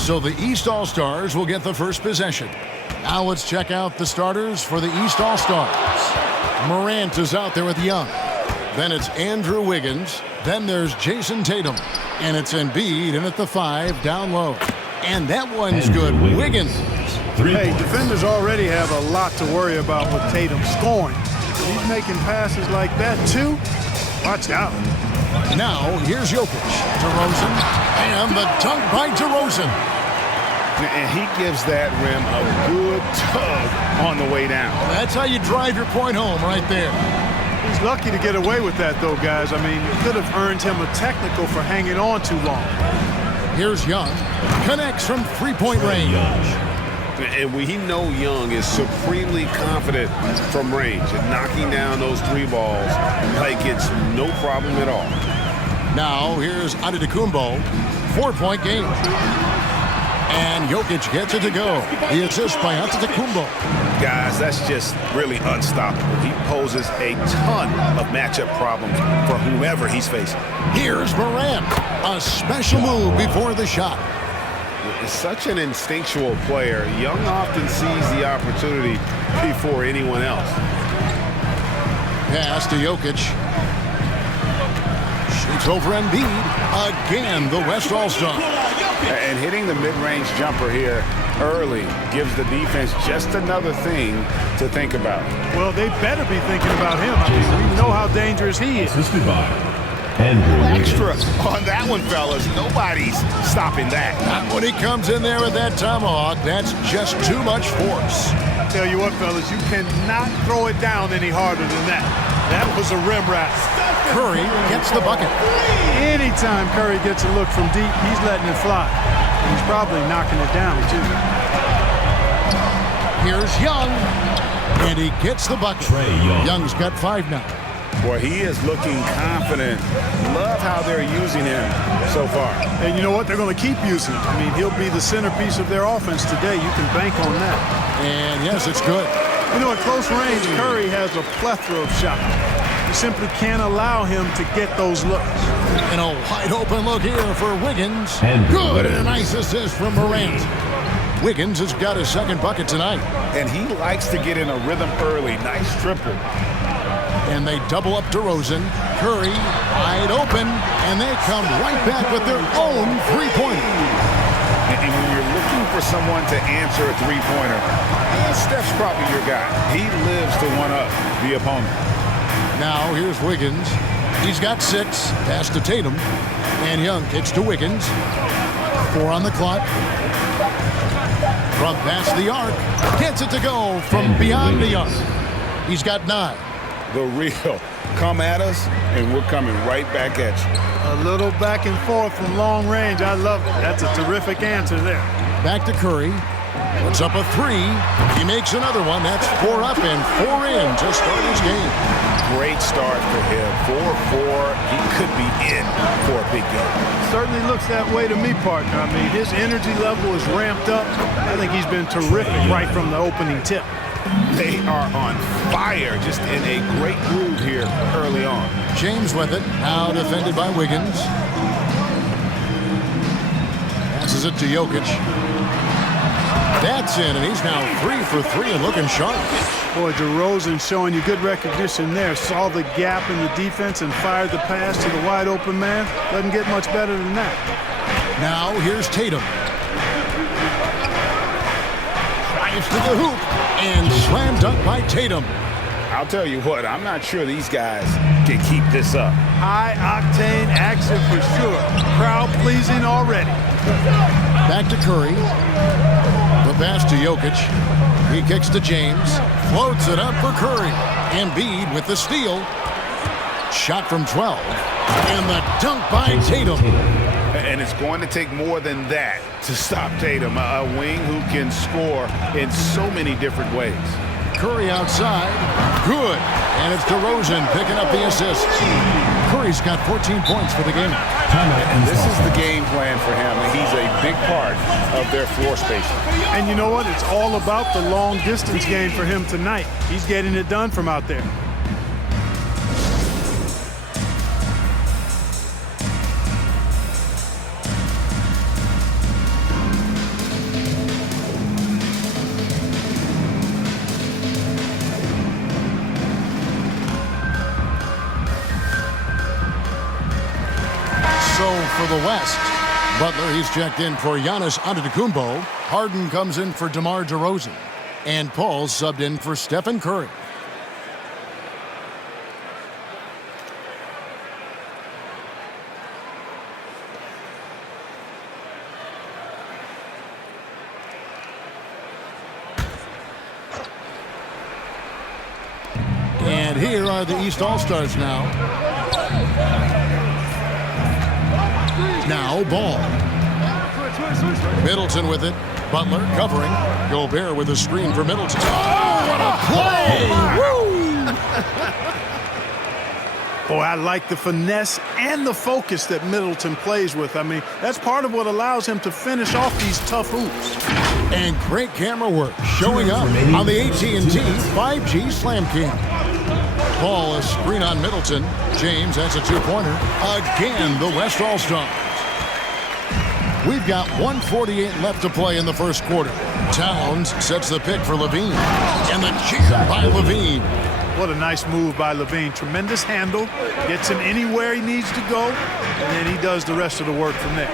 So the East All-Stars will get the first possession. Now let's check out the starters for the East All-Stars. Morant is out there with Young. Then it's Andrew Wiggins. Then there's Jason Tatum. And it's Embiid in at the 5 down low. And that one's good. Wiggins. Hey, defenders already have a lot to worry about with Tatum scoring. He's making passes like that too. Watch out. Now here's Jokic. DeRozan. And the dunk by DeRozan. And he gives that rim a good tug on the way down. That's how you drive your point home right there. He's lucky to get away with that, though, guys. I mean, it could have earned him a technical for hanging on too long. Here's Young. Connects from three-point range. And we know Young is supremely confident from range and knocking down those 3 balls like it's no problem at all. Now here's Antetokounmpo. 4-point game. And Jokic gets it to go. The assist by Antetokounmpo. Guys, that's just really unstoppable. He poses a ton of matchup problems for whomever he's facing. Here's Morant. A special move before the shot. Is such an instinctual player. Young often sees the opportunity before anyone else. Pass to Jokic. Shoots over Embiid. Again, the West All-Star. And hitting the mid-range jumper here early gives the defense just another thing to think about. Well, they better be thinking about him. I mean, we know how dangerous he is. Extra on that one, fellas. Nobody's stopping that. Not when he comes in there with that tomahawk. That's just too much force. Tell you what, fellas, you cannot throw it down any harder than that. That was a rim rat. Curry gets the bucket. Anytime Curry gets a look from deep, he's letting it fly. He's probably knocking it down, too. Here's Young. And he gets the bucket. Young's got 5 now. Boy, he is looking confident. Love how they're using him so far. And you know what? They're going to keep using him. I mean, he'll be the centerpiece of their offense today. You can bank on that. And yes, it's good. You know, at close range, Curry has a plethora of shots. You simply can't allow him to get those looks. And a wide open look here for Wiggins. Good, and a nice assist from Morant. Wiggins has got his 2nd bucket tonight. And he likes to get in a rhythm early. Nice triple. And they double up DeRozan. Curry wide open, and they come right back with their own 3-pointer. And when you're looking for someone to answer a 3-pointer, Steph's probably your guy. He lives to one-up the opponent. Now here's Wiggins. He's got 6. Pass to Tatum. And Young kicks to Wiggins. 4 on the clock. From past the arc. Gets it to go from beyond the arc. He's got 9. The real. Come at us, and we're coming right back at you. A little back and forth from long range. I love it. That's a terrific answer there. Back to Curry. Puts up a 3. He makes another one. That's 4 up and 4 in to start his game. Great start for him. 4-4. He could be in for a big game. Certainly looks that way to me, partner. I mean, his energy level is ramped up. I think he's been terrific right from the opening tip. They are on fire, just in a great groove here early on. James with it, now defended by Wiggins. Passes it to Jokic. That's in, and he's now 3 for 3 and looking sharp. Boy, DeRozan showing you good recognition there. Saw the gap in the defense and fired the pass to the wide open man. Doesn't get much better than that. Now here's Tatum. Drives to the hoop. And slam dunk by Tatum. I'll tell you what, I'm not sure these guys can keep this up. High-octane action for sure. Crowd-pleasing already. Back to Curry. The pass to Jokic. He kicks to James. Floats it up for Curry. Embiid with the steal. Shot from 12. And the dunk by Tatum. And it's going to take more than that to stop Tatum, a wing who can score in so many different ways. Curry outside. Good. And it's DeRozan picking up the assist. Curry's got 14 points for the game. And this is the game plan for him, and he's a big part of their floor spacing. And you know what? It's all about the long-distance game for him tonight. He's getting it done from out there. for the West. Butler, he's checked in for Giannis Antetokounmpo. Harden comes in for DeMar DeRozan. And Paul subbed in for Stephen Curry. And here are the East All-Stars now. Now Ball. Middleton with it. Butler covering. Gobert with a screen for Middleton. Oh, what a play! Woo! Boy, I like the finesse and the focus that Middleton plays with. I mean, that's part of what allows him to finish off these tough hoops. And great camera work showing up on the AT&T 5G Slam King. Ball, a screen on Middleton. James, that's a two-pointer. Again, the West All-Stars. We've got 1:48 left to play in the first quarter. Towns sets the pick for LaVine. And the cheer by LaVine. What a nice move by LaVine. Tremendous handle. Gets him anywhere he needs to go. And then he does the rest of the work from there.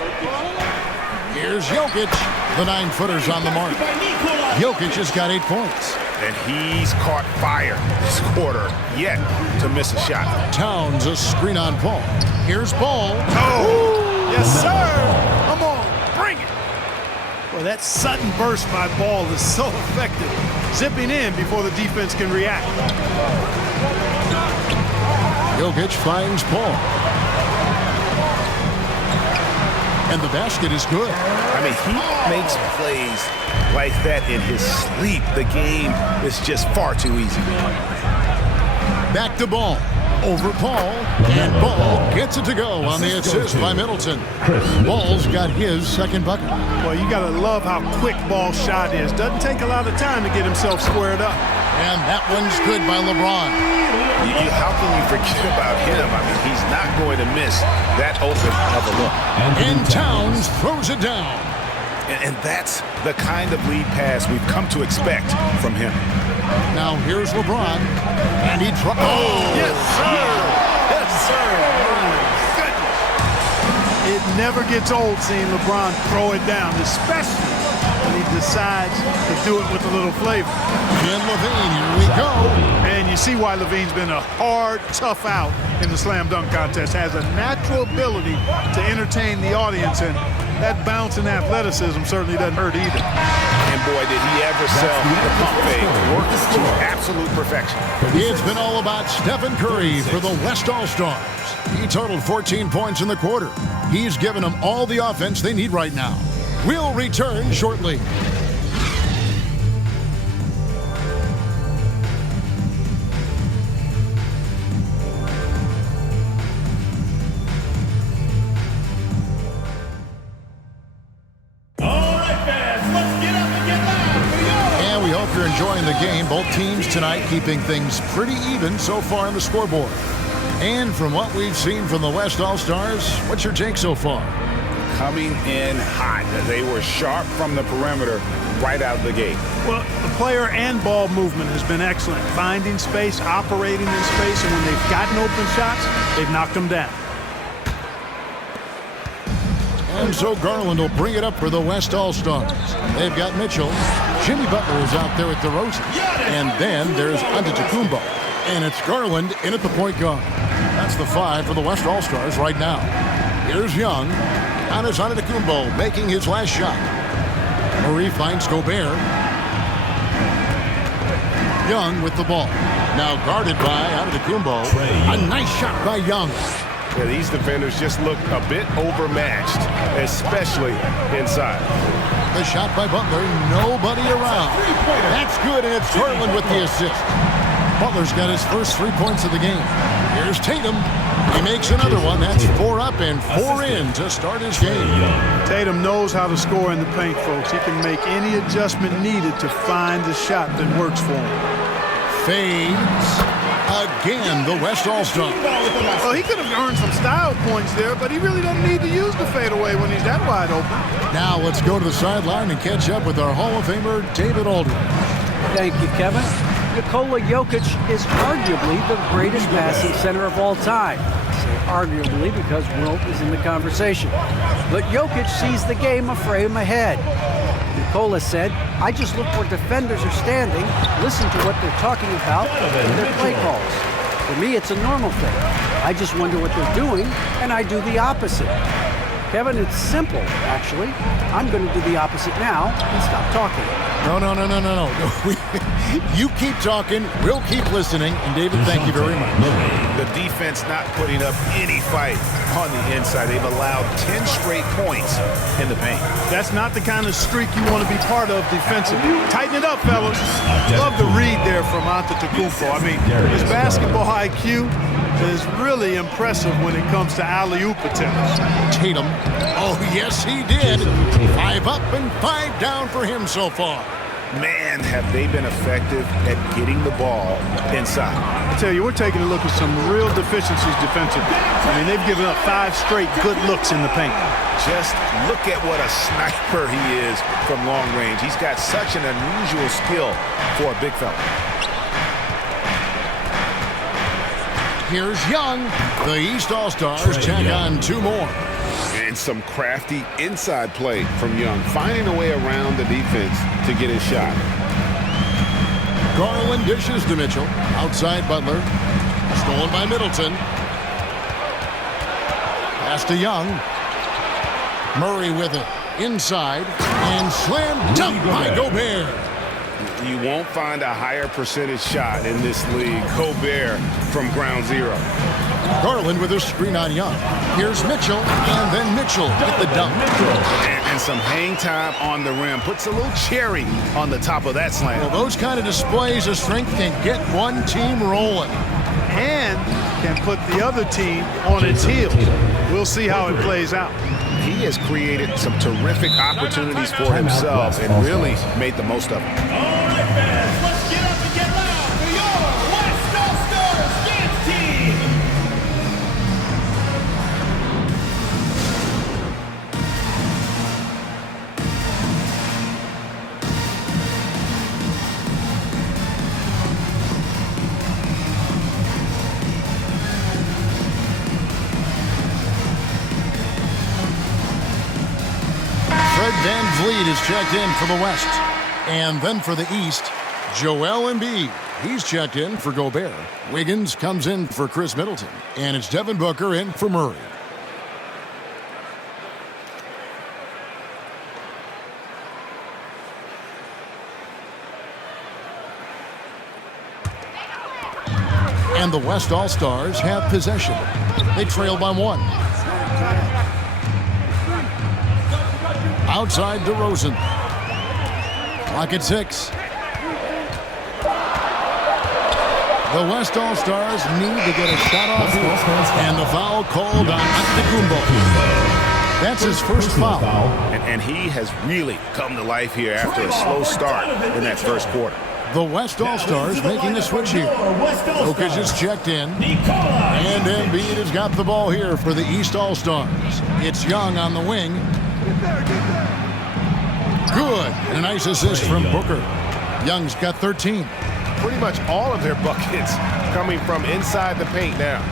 Here's Jokic. The 9-footer's on the mark. Jokic has got 8 points. And he's caught fire this quarter yet to miss a shot. Towns, a screen on Paul. Here's Ball. Oh, yes, sir. Come on, bring it. Well, that sudden burst by Ball is so effective. Zipping in before the defense can react. Jokic finds Paul. And the basket is good. I mean, he makes plays like that in his sleep. The game is just far too easy. Back to Ball. Over Paul. And Ball gets it to go on the assist by Middleton. Ball's got his second bucket. Well, you got to love how quick Ball's shot is. Doesn't take a lot of time to get himself squared up. And that one's good by LeBron. How can you forget about him? I mean, he's not going to miss that open of a look. And Towns throws it down. And that's the kind of lead pass we've come to expect from him. Now here's LeBron. And he tries. Oh! Yes, sir! Yes, sir! My goodness. It never gets old seeing LeBron throw it down, especially when he decides to do it with a little flavor. And LaVine, here we go. And you see why LaVine's been a hard, tough out in the slam dunk contest. Has a natural ability to entertain the audience, and that bounce and athleticism certainly doesn't hurt either. And boy, did he ever sell the pump fake. Works to absolute perfection. It's been all about Stephen Curry for the West All-Stars. He totaled 14 points in the quarter. He's given them all the offense they need right now. We'll return shortly. Enjoying the game. Both teams tonight keeping things pretty even so far on the scoreboard. And from what we've seen from the West All-Stars, what's your take so far? Coming in hot. They were sharp from the perimeter right out the gate. Well, the player and ball movement has been excellent. Finding space, operating in space, and when they've gotten open shots, they've knocked them down. And so Garland will bring it up for the West All-Stars. They've got Mitchell. Jimmy Butler is out there at DeRozan. And then there's Antetokounmpo. And it's Garland in at the point guard. That's the 5 for the West All-Stars right now. Here's Young. Giannis Antetokounmpo making his last shot. Murray finds Gobert. Young with the ball. Now guarded by Antetokounmpo. A nice shot by Young. Yeah, these defenders just look a bit overmatched, especially inside. The shot by Butler, nobody around. That's good, and it's Garland with the assist. Butler's got his first 3 points of the game. Here's Tatum. He makes another one. That's 4 up and 4 in to start his game. Tatum knows how to score in the paint, folks. He can make any adjustment needed to find the shot that works for him. Fades. Again, the West All-Star. Well, he could have earned some style points there, but he really doesn't need to use the fadeaway when he's that wide open. Now let's go to the sideline and catch up with our Hall of Famer, David Aldridge. Thank you, Kevin. Nikola Jokic is arguably the greatest passing center of all time. say arguably because Wilt is in the conversation. But Jokic sees the game a frame ahead. Nikola said, I just look where defenders are standing, listen to what they're talking about, and their play calls. For me, it's a normal thing. I just wonder what they're doing, and I do the opposite. Kevin, it's simple, actually. I'm going to do the opposite now and stop talking. No. You keep talking, we'll keep listening. And David, thank you very much. The defense not putting up any fight on the inside. They've allowed 10 straight points in the paint. That's not the kind of streak you want to be part of defensively. Tighten it up, fellas. Love the read there from Antetokounmpo. I mean, his basketball IQ is really impressive when it comes to alley-oop attempts. Tatum. Oh, yes, he did. 5 up and 5 down for him so far. Man, have they been effective at getting the ball inside. I tell you, we're taking a look at some real deficiencies defensively. I mean, they've given up 5 straight good looks in the paint. Just look at what a sniper he is from long range. He's got such an unusual skill for a big fella. Here's Young. The East All-Stars check on 2 more. And some crafty inside play from Young, finding a way around the defense to get his shot. Garland dishes to Mitchell. Outside Butler. Stolen by Middleton. Pass to Young. Murray with it. Inside. And slam dunk by Gobert. You won't find a higher percentage shot in this league. Gobert from ground zero. Garland with a screen on Young. Here's Mitchell, and then Mitchell with the dunk. And some hang time on the rim. Puts a little cherry on the top of that slam. Well, those kind of displays of strength can get one team rolling. And can put the other team on its heels. We'll see how it plays out. He has created some terrific opportunities for himself and really made the most of them. All right, fans, let's get up and get loud for your West All-Stars dance team. Fred VanVleet is checked in for the West. And then for the East, Joel Embiid. He's checked in for Gobert. Wiggins comes in for Chris Middleton. And it's Devin Booker in for Murray. And the West All-Stars have possession. They trail by 1. Outside DeRozan. Clock at 6. The West All-Stars need to get a shot off here. And the foul called on Antetokounmpo. That's his first foul. And he has really come to life here after a slow start in that first quarter. The West All-Stars making a switch here. Jokic is checked in. And Embiid has got the ball here for the East All-Stars. It's Young on the wing. Good. And a nice assist from Booker. Young's got 13. Pretty much all of their buckets coming from inside the paint now.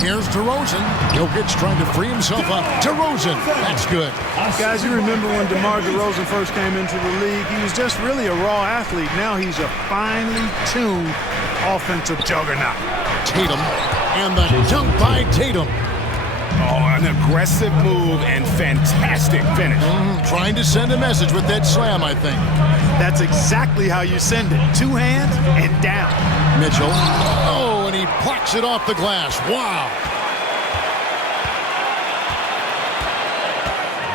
Here's DeRozan. Jokic trying to free himself up. DeRozan. That's good. Guys, you remember when DeMar DeRozan first came into the league? He was just really a raw athlete. Now he's a finely tuned offensive juggernaut. Tatum. And the dunk by Tatum. Oh, an aggressive move and fantastic finish. Trying to send a message with that slam, I think. That's exactly how you send it. 2 hands and down. Mitchell. Oh, and he plucks it off the glass. Wow.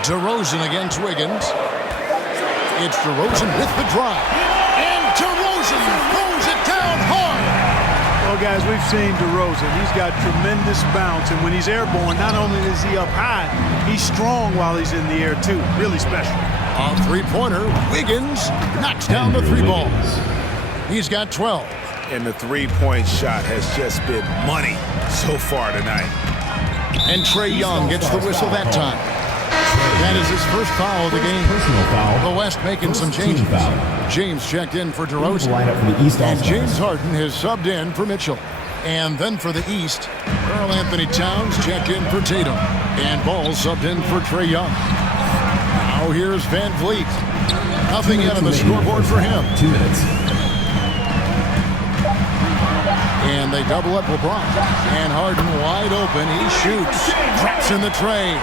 DeRozan against Wiggins. It's DeRozan with the drive. And DeRozan throws it down hard. Well, guys, we've seen DeRozan. He's got tremendous bounce, and when he's airborne, not only is he up high, he's strong while he's in the air, too. Really special. A three-pointer. Wiggins knocks down the 3 balls. He's got 12. And the three-point shot has just been money so far tonight. And Trae Young gets the whistle that time. That is his first foul of the game. The West making some changes. James checked in for DeRozan. And James Harden has subbed in for Mitchell. And then for the East, Karl Anthony Towns checked in for Tatum. And Ball subbed in for Trae Young. Now here's Van Vliet. Nothing yet on the scoreboard for him. 2 minutes. And they double up LeBron. And Harden wide open. He shoots. Traps in the tray.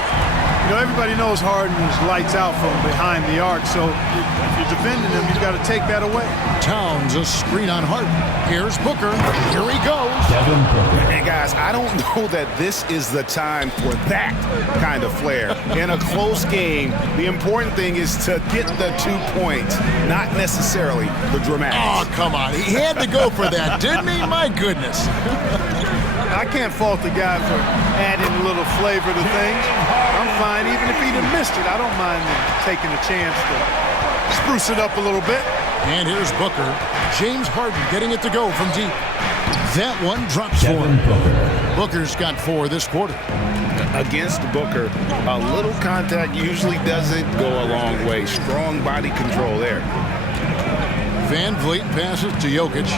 You know, everybody knows Harden is lights out from behind the arc, so if you're defending him, you've got to take that away. Towns a screen on Harden. Here's Booker. Here he goes. Devin Booker. And guys, I don't know that this is the time for that kind of flair. In a close game, the important thing is to get the 2 points, not necessarily the dramatics. Oh, come on. He had to go for that, didn't he? My goodness. I can't fault the guy for adding a little flavor to things. I'm fine. Even if he'd have missed it, I don't mind him taking a chance to spruce it up a little bit. And here's Booker. James Harden getting it to go from deep. That one drops for Devin him. Booker. Booker's got 4 this quarter. Against Booker, a little contact usually doesn't go a long way. Strong body control there. Van Vliet passes to Jokic.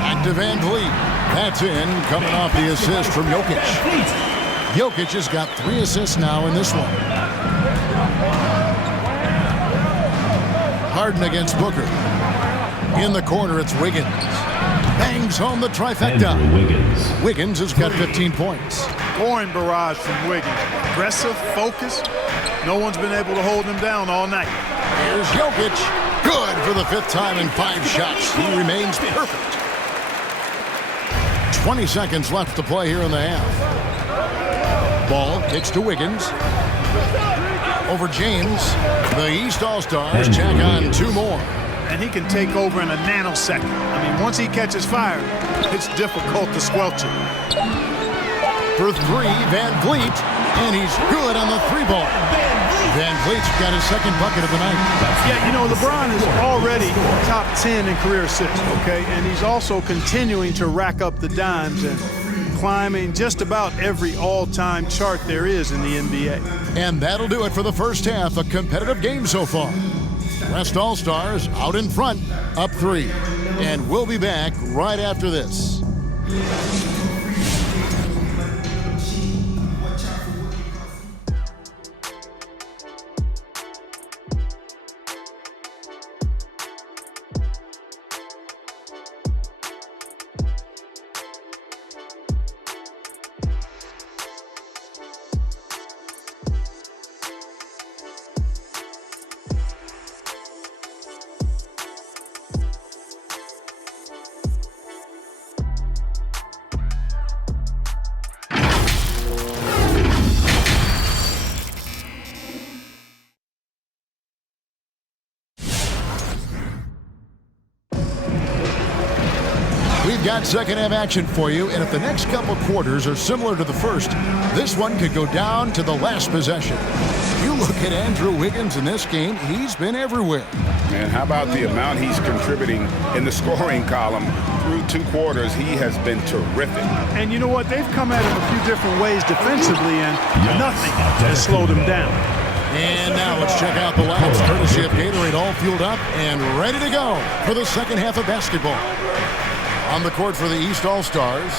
Back to Van Vliet. That's in, coming off the assist from Jokic. Jokic has got 3 assists now in this one. Harden against Booker. In the corner, it's Wiggins. Bangs home the trifecta. Andrew Wiggins. Wiggins has got 15 points. Scoring barrage from Wiggins. Aggressive, focused. No one's been able to hold him down all night. Here's Jokic. Good for the 5th time in 5 shots. He remains perfect. 20 seconds left to play here in the half. Ball kicks to Wiggins. Over James. The East All-Stars check on 2 more. And he can take over in a nanosecond. I mean, once he catches fire, it's difficult to squelch it. For 3, Van Vliet. And he's good on the 3-ball. Van Vliet's got his 2nd bucket of the night. Yeah, you know, LeBron is already top 10 in career assists, okay? And he's also continuing to rack up the dimes and climbing just about every all-time chart there is in the NBA. And that'll do it for the first half. A competitive game so far. West All-Stars out in front, up 3. And we'll be back right after this. We've got second half action for you, and if the next couple quarters are similar to the first, this one could go down to the last possession. You look at Andrew Wiggins in this game, he's been everywhere. And how about the amount he's contributing in the scoring column through 2 quarters? He has been terrific. And you know what? They've come at him a few different ways defensively, and nothing has slowed him down. And now let's check out the lineups courtesy of Gatorade, all fueled up and ready to go for the second half of basketball. On the court for the East All-Stars,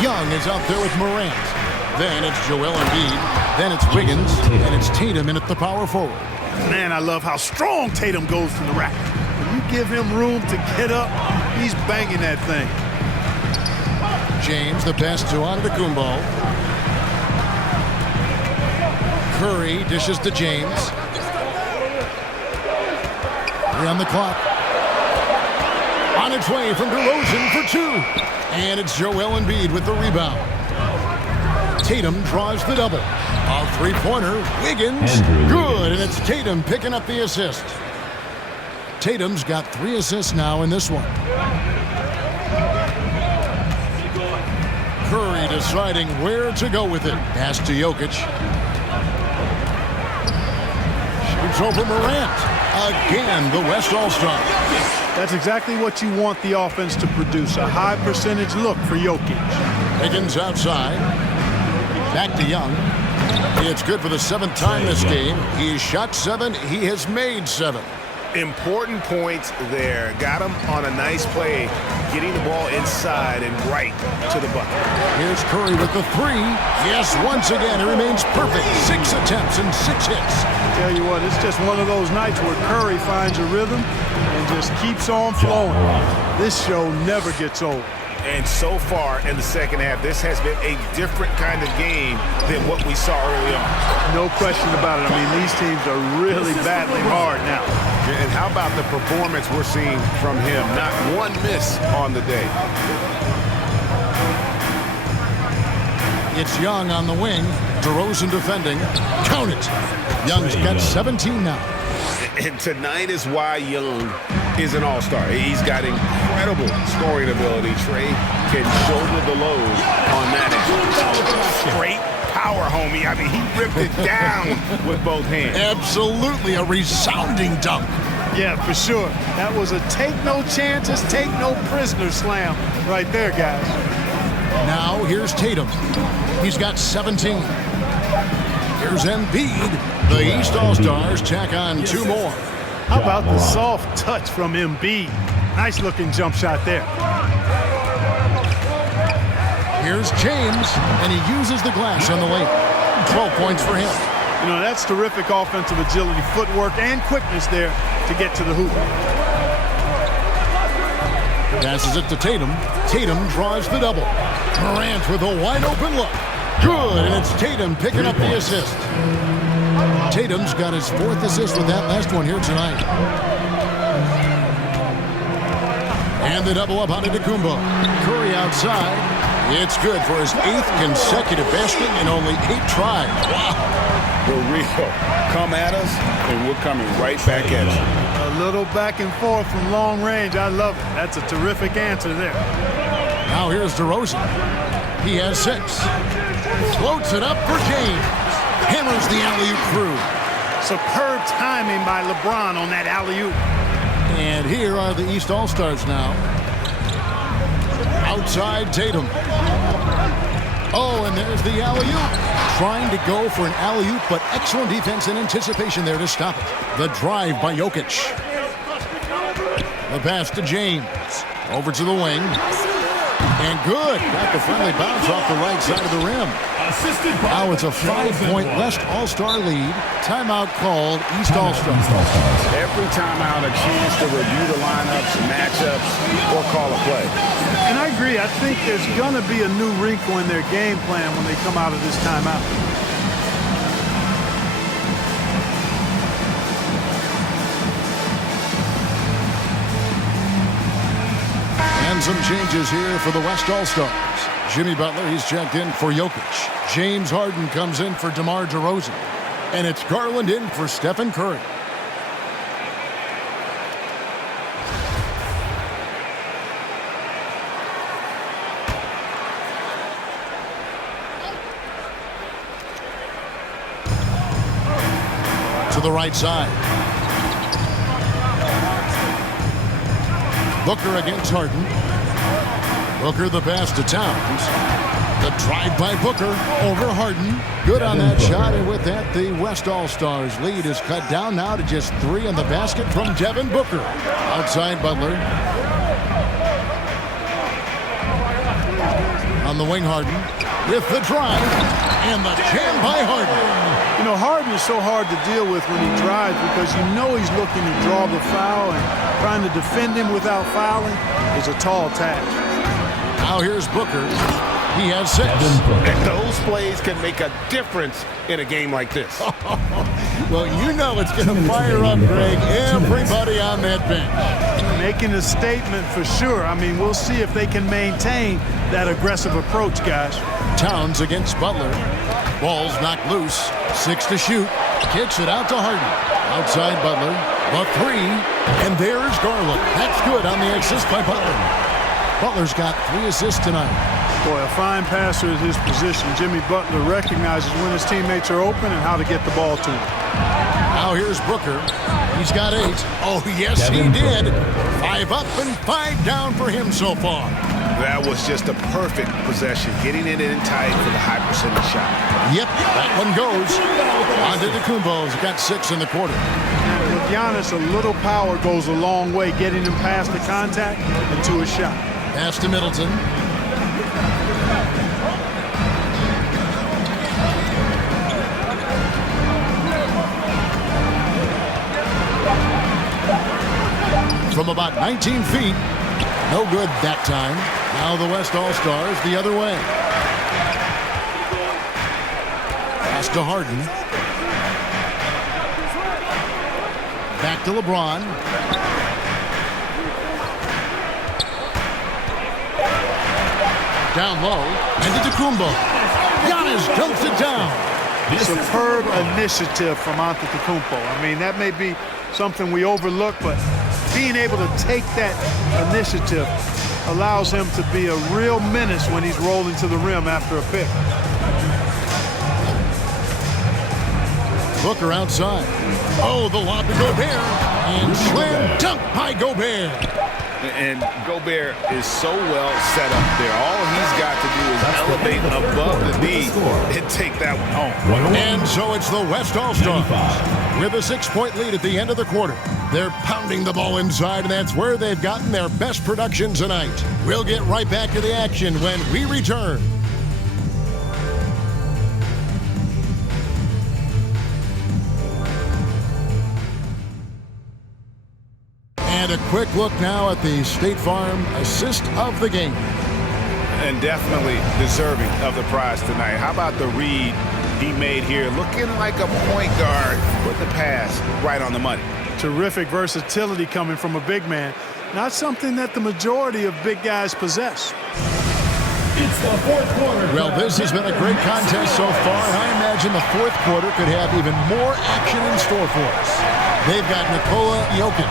Young is out there with Morant. Then it's Joel Embiid. Then it's Wiggins. And it's Tatum in at the power forward. Man, I love how strong Tatum goes from the rack. When you give him room to get up, he's banging that thing. James, the pass to Antetokounmpo. Curry dishes to James. 3 on the clock. On its way from DeRozan for 2. And it's Joel Embiid with the rebound. Tatum draws the double. A 3-pointer. Wiggins. Good. And it's Tatum picking up the assist. Tatum's got 3 assists now in this one. Curry deciding where to go with it. Pass to Jokic. Shoots over Morant. Again, the West All-Star. That's exactly what you want the offense to produce. A high percentage look for Jokic. Wiggins outside. Back to Young. It's good for the 7th time this game. He's shot 7. He has made 7. Important points there. Got him on a nice play, getting the ball inside and right to the bucket. Here's Curry with the three. Yes, once again, it remains perfect. 6 attempts and 6 hits. Tell you what, it's just one of those nights where Curry finds a rhythm and just keeps on flowing. This show never gets old. And so far in the second half, this has been a different kind of game than what we saw early on. No question about it. I mean, these teams are really battling hard now. And how about the performance we're seeing from him? Not one miss on the day. It's Young on the wing. DeRozan defending. Count it. Young's got 17 now. And tonight is why Young is an all-star. He's got incredible scoring ability. Trey can shoulder the load on that end. Great power, homie. I mean, he ripped it down with both hands. Absolutely a resounding dunk. Yeah, for sure. That was a take no chances, take no prisoner slam right there, guys. Now here's Tatum. He's got 17. Here's Embiid. The East All-Stars tack on 2 more. How about the soft touch from Embiid? Nice looking jump shot there. Here's James, and he uses the glass on the lane. 12 points for him. You know, that's terrific offensive agility, footwork, and quickness there to get to the hoop. Passes it to Tatum. Tatum draws the double. Morant with a wide open look. Good, and it's Tatum picking up the assist. Tatum's got his 4th assist with that last one here tonight. And the double up on Antetokounmpo. Curry outside. It's good for his 8th consecutive basket in only 8 tries. Wow. For real. Come at us, and we're coming right back at you. A little back and forth from long range. I love it. That's a terrific answer there. Now here's DeRozan. He has 6. Floats it up for James. Hammers the alley-oop through. Superb timing by LeBron on that alley-oop. And here are the East All-Stars now. Outside Tatum. Oh, and there's the alley-oop. Trying to go for an alley-oop, but excellent defense and anticipation there to stop it. The drive by Jokic. The pass to James. Over to the wing. And good. Got the friendly bounce off the right side of the rim. Now it's a 5-point West All-Star lead. Timeout called East All-Stars. Every timeout, a chance to review the lineups, matchups, or call a play. And I agree. I think there's going to be a new wrinkle in their game plan when they come out of this timeout. And some changes here for the West All-Stars. Jimmy Butler, he's checked in for Jokic. James Harden comes in for DeMar DeRozan. And it's Garland in for Stephen Curry. To the right side. Booker against Harden. Booker the pass to Towns. The drive by Booker over Harden. Good on that shot, and with that, the West All-Stars lead is cut down now to just 3 on the basket from Devin Booker. Outside Butler. On the wing, Harden with the drive and the jam by Harden. You know, Harden is so hard to deal with when he drives because you know he's looking to draw the foul, and trying to defend him without fouling is a tall task. Now here's Booker. He has 6. And those plays can make a difference in a game like this. Well, you know it's going to fire up, Greg, everybody on that bench. Making a statement for sure. I mean, we'll see if they can maintain that aggressive approach, guys. Towns against Butler. Ball's knocked loose. 6 to shoot. Kicks it out to Harden. Outside Butler. The 3. And there's Garland. That's good on the assist by Butler. Butler's got 3 assists tonight. Boy, a fine passer is his position. Jimmy Butler recognizes when his teammates are open and how to get the ball to him. Now here's Booker. He's got 8. Oh, yes, he did. 5 up and 5 down for him so far. That was just a perfect possession, getting it in tight for the high percentage shot. Yep, that one goes. Antetokounmpo's got 6 in the quarter. With Giannis, a little power goes a long way, getting him past the contact and to a shot. Pass to Middleton. From about 19 feet. No good that time. Now the West All-Stars the other way. Pass to Harden. Back to LeBron. Down low. And to Antetokounmpo. Giannis dumps it down. Superb initiative from Antetokounmpo. I mean, that may be something we overlook, but being able to take that initiative allows him to be a real menace when he's rolling to the rim after a pick. Booker outside. Oh, the lob to Gobert. And slam dunk by Gobert. And Gobert is so well set up there. All he's got to do is elevate above the D and take that one home. And so it's the West All-Stars with a 6-point lead at the end of the quarter. They're pounding the ball inside, and that's where they've gotten their best production tonight. We'll get right back to the action when we return. And a quick look now at the State Farm assist of the game. And definitely deserving of the prize tonight. How about the read he made here? Looking like a point guard with the pass right on the money. Terrific versatility coming from a big man. Not something that the majority of big guys possess. It's the fourth quarter. Well, this has been a great contest so far, and I imagine the fourth quarter could have even more action in store for us. They've got Nikola Jokic,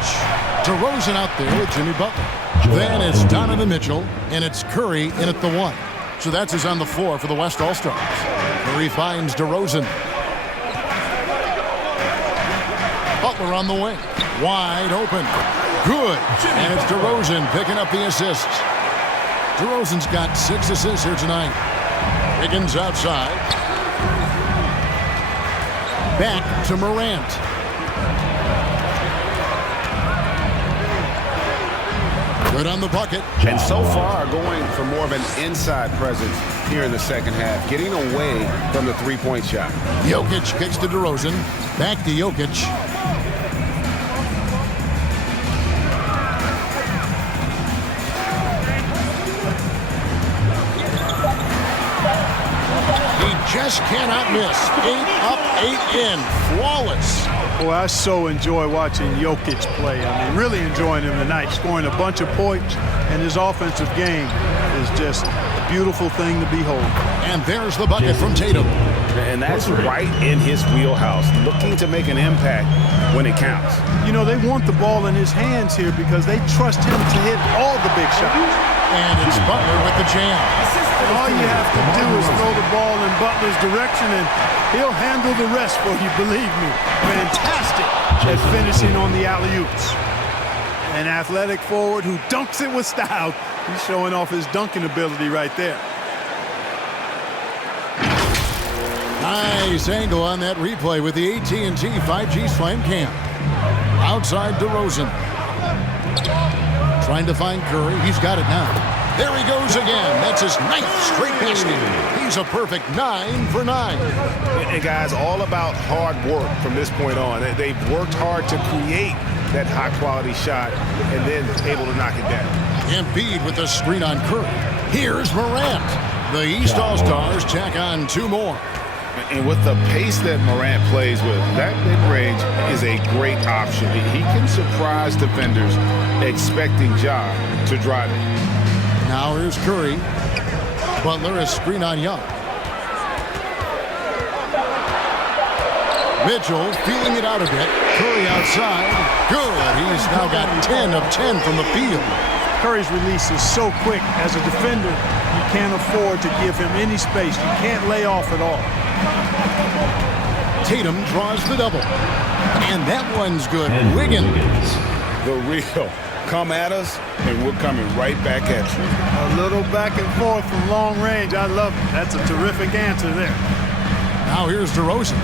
DeRozan out there with Jimmy Butler. Then it's Donovan Mitchell, and it's Curry in at the 1. So that's who's on the floor for the West All-Stars. Curry finds DeRozan. Butler on the wing. Wide open. Good. And it's DeRozan picking up the assist. DeRozan's got 6 assists here tonight. Wiggins outside. Back to Morant. Good on the bucket. And so far going for more of an inside presence here in the second half, getting away from the three-point shot. Jokic kicks to DeRozan. Back to Jokic. He just cannot miss. 8 up, 8 in. Flawless. Boy, I so enjoy watching Jokic play. I mean, really enjoying him tonight, scoring a bunch of points, and his offensive game is just a beautiful thing to behold. And there's the bucket from Tatum. And that's right in his wheelhouse, looking to make an impact when it counts. You know, they want the ball in his hands here because they trust him to hit all the big shots. And it's Butler with the jam. And all you have to do is throw the ball in Butler's direction, and he'll handle the rest for you, believe me. Fantastic at finishing on the alley-oops. An athletic forward who dunks it with style. He's showing off his dunking ability right there. Nice angle on that replay with the AT&T 5G Slam Cam. Outside DeRozan. Trying to find Curry. He's got it now. There he goes again. That's his 9th straight basket. He's a perfect 9 for 9. And guys, all about hard work from this point on. They've worked hard to create that high-quality shot and then able to knock it down. Embiid with the screen on Curry. Here's Morant. The East All-Stars tack on 2 more. And with the pace that Morant plays with, that mid-range is a great option. He can surprise defenders expecting Ja to drive it. Now here's Curry. Butler is screen on Young. Mitchell feeling it out a bit. Curry outside. Good. He's now got 10 of 10 from the field. Curry's release is so quick. As a defender, you can't afford to give him any space. You can't lay off at all. Tatum draws the double. And that one's good. Wiggins. The real. Come at us, and we're coming right back at you. A little back and forth from long range. I love it. That's a terrific answer there. Now here's DeRozan.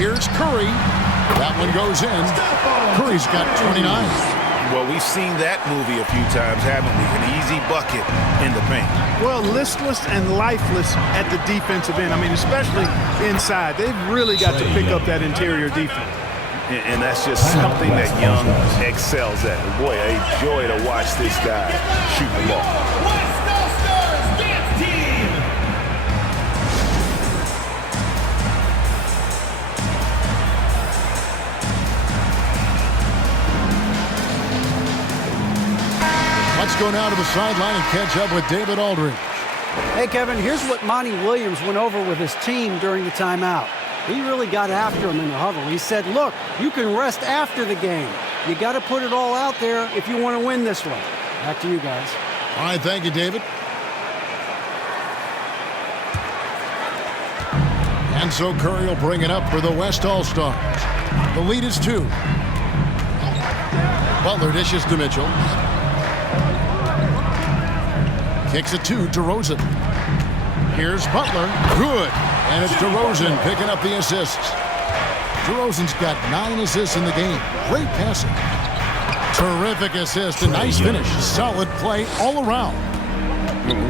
Here's Curry. That one goes in. Curry's got 29. Well, we've seen that movie a few times, haven't we? An easy bucket in the paint. Well, listless and lifeless at the defensive end. I mean, especially inside. They've really got to pick up that interior defense. And that's just something that Young excels at. Boy, a joy to watch this guy shoot the ball. West All-Stars Dance Team. Let's go now to the sideline and catch up with David Aldridge. Hey, Kevin, here's what Monty Williams went over with his team during the timeout. He really got after him in the huddle. He said, look, you can rest after the game. You got to put it all out there if you want to win this one. Back to you guys. All right, thank you, David. And so Curry will bring it up for the West All-Stars. The lead is 2. Butler dishes to Mitchell. Kicks it to DeRozan. Here's Butler. Good. And it's DeRozan picking up the assists. DeRozan's got 9 assists in the game. Great passing. Terrific assist. A nice finish. Solid play all around.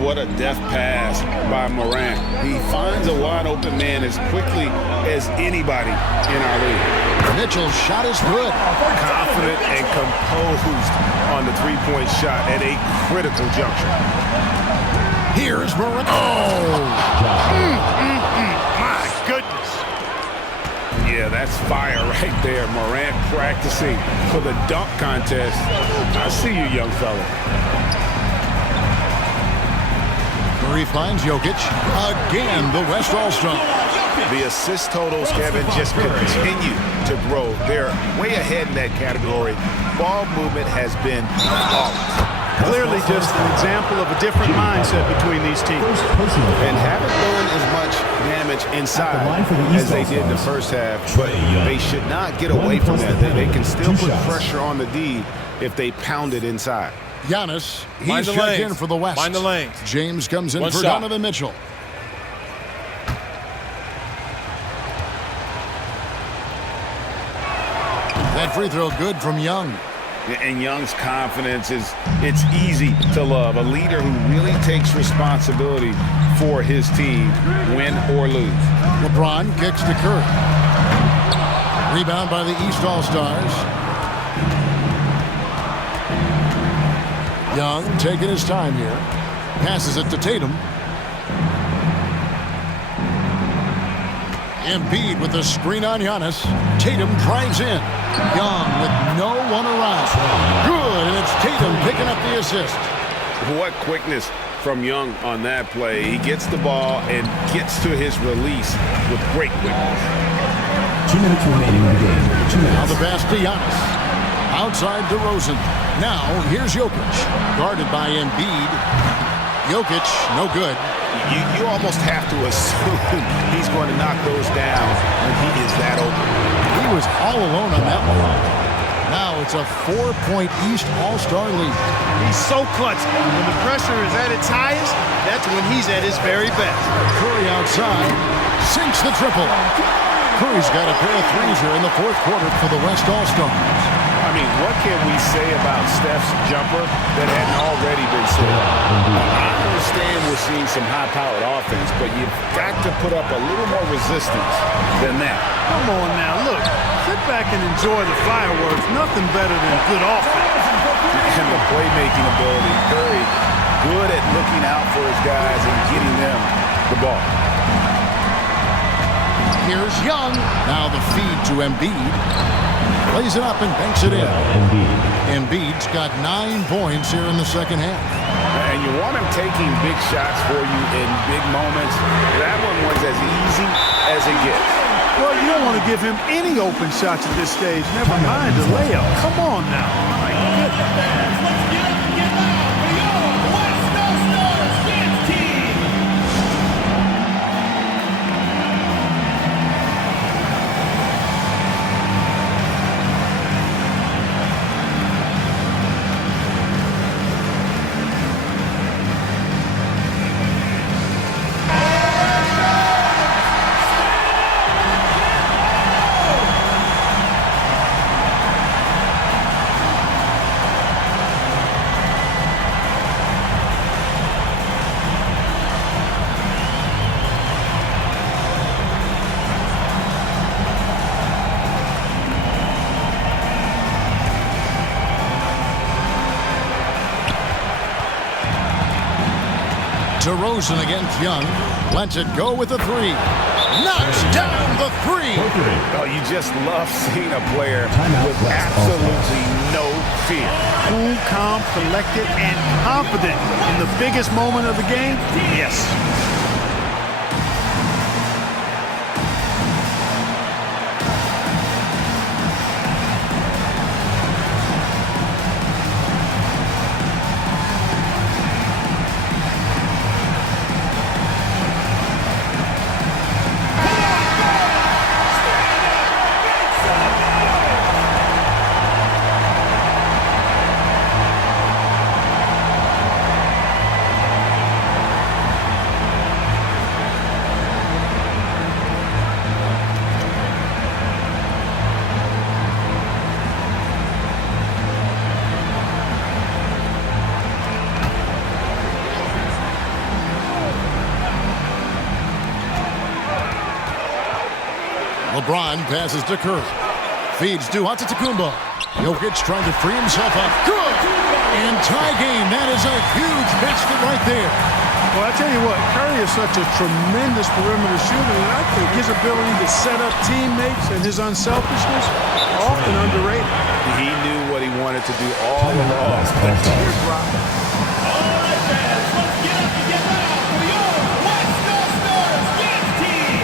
What a deft pass by Morant. He finds a wide-open man as quickly as anybody in our league. Mitchell's shot is good. Confident and composed on the three-point shot at a critical juncture. Here's Morant. Oh! My goodness. Yeah, that's fire right there. Morant practicing for the dunk contest. I see you, young fella. Curry finds Jokic. Again, the West All-Star. The assist totals, Kevin, just continue to grow. They're way ahead in that category. Ball movement has been flawless. Clearly just an example of a different mindset between these teams. And haven't done as much damage inside as they did in the first half, but they should not get away from that. They can still put pressure on the D if they pound it inside. Giannis, he's checked in for the West. Mind the lanes. James comes in One for shot. Donovan Mitchell. That free throw good from Young. And Young's confidence it's easy to love. A leader who really takes responsibility for his team, win or lose. LeBron kicks to Curry. Rebound by the East All-Stars. Young taking his time here. Passes it to Tatum. Embiid with the screen on Giannis. Tatum drives in. Young with no one around. Good, and it's Tatum picking up the assist. What quickness from Young on that play. He gets the ball and gets to his release with great quickness. 2 minutes remaining in the game. 2 Now minutes. the pass to Giannis. Outside DeRozan. Now here's Jokic. Guarded by Embiid. Jokic, no good. You almost have to assume he's going to knock those down when he is that open. He was all alone on that one. Now it's a 4-point East All-Star lead. He's so clutch. When the pressure is at its highest, that's when he's at his very best. Curry outside. Sinks the triple. Curry's got a pair of threes here in the fourth quarter for the West All-Stars. I mean, what can we say about Steph's jumper that hadn't already been said? I understand we're seeing some high-powered offense, but you've got to put up a little more resistance than that. Come on now, look. Sit back and enjoy the fireworks. Nothing better than good offense. And the playmaking ability, Curry, good at looking out for his guys and getting them the ball. Here's Young. Now the feed to Embiid. Plays it up and banks it in. Embiid's got 9 points here in the second half. And you want him taking big shots for you in big moments. That one was as easy as it gets. Well, you don't want to give him any open shots at this stage. Never mind a layup. Come on now. My goodness. Let's get up and get loud for your West All-Stars Dance Team. DeRozan against Young. Lets it go with the three. Knocks down the three. Oh, you just love seeing a player with absolutely no fear. Cool, calm, collected, and confident in the biggest moment of the game. Yes. LeBron passes to Curry. Feeds to Antetokounmpo. Jokic trying to free himself up. Good! And tie game. That is a huge basket right there. Well, I tell you what, Curry is such a tremendous perimeter shooter, and I think his ability to set up teammates and his unselfishness are often underrated. He knew what he wanted to do all along. Here's Rob. All right, fans, let's get up and get loud for your West All-Stars dance team.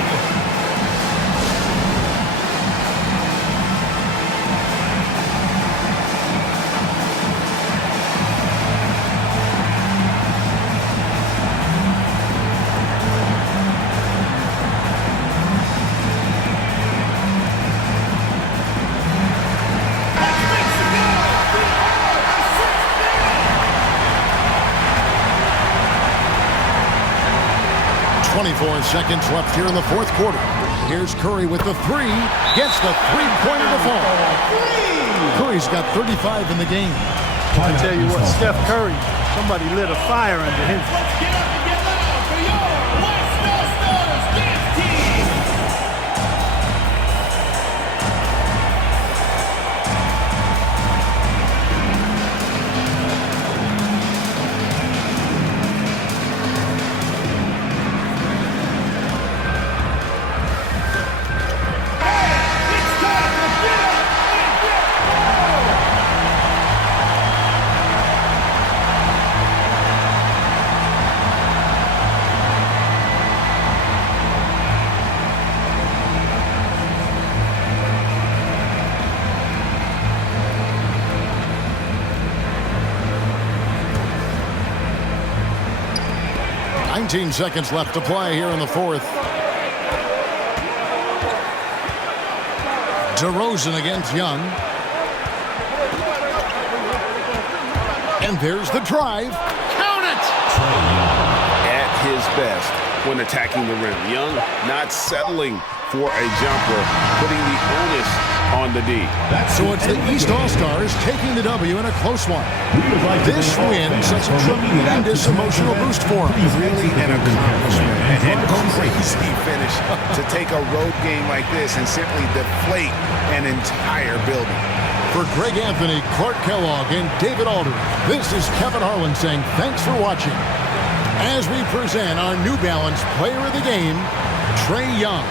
That makes it now. We are a 24 seconds left here in the fourth quarter. Here's Curry with the three. Gets the three-pointer to fall. Curry's got 35 in the game. I tell you what, Steph Curry, somebody lit a fire under him. Let's get up and get loud for your West All-Stars dance team. Hey, it's time to get up and get loud. Nineteen seconds left to play here in the fourth. DeRozan against Young. And there's the drive. Count it! At his best when attacking the rim. Young not settling for a jumper, putting the onus on the D. So it's the East All-Stars taking the W in a close one. This win sets a tremendous emotional boost for them. Really an accomplishment and crazy finish to take a road game like this and simply deflate an entire building. For Greg Anthony, Clark Kellogg, and David Aldridge, this is Kevin Harlan saying thanks for watching. As we present our New Balance Player of the Game, Trae Young.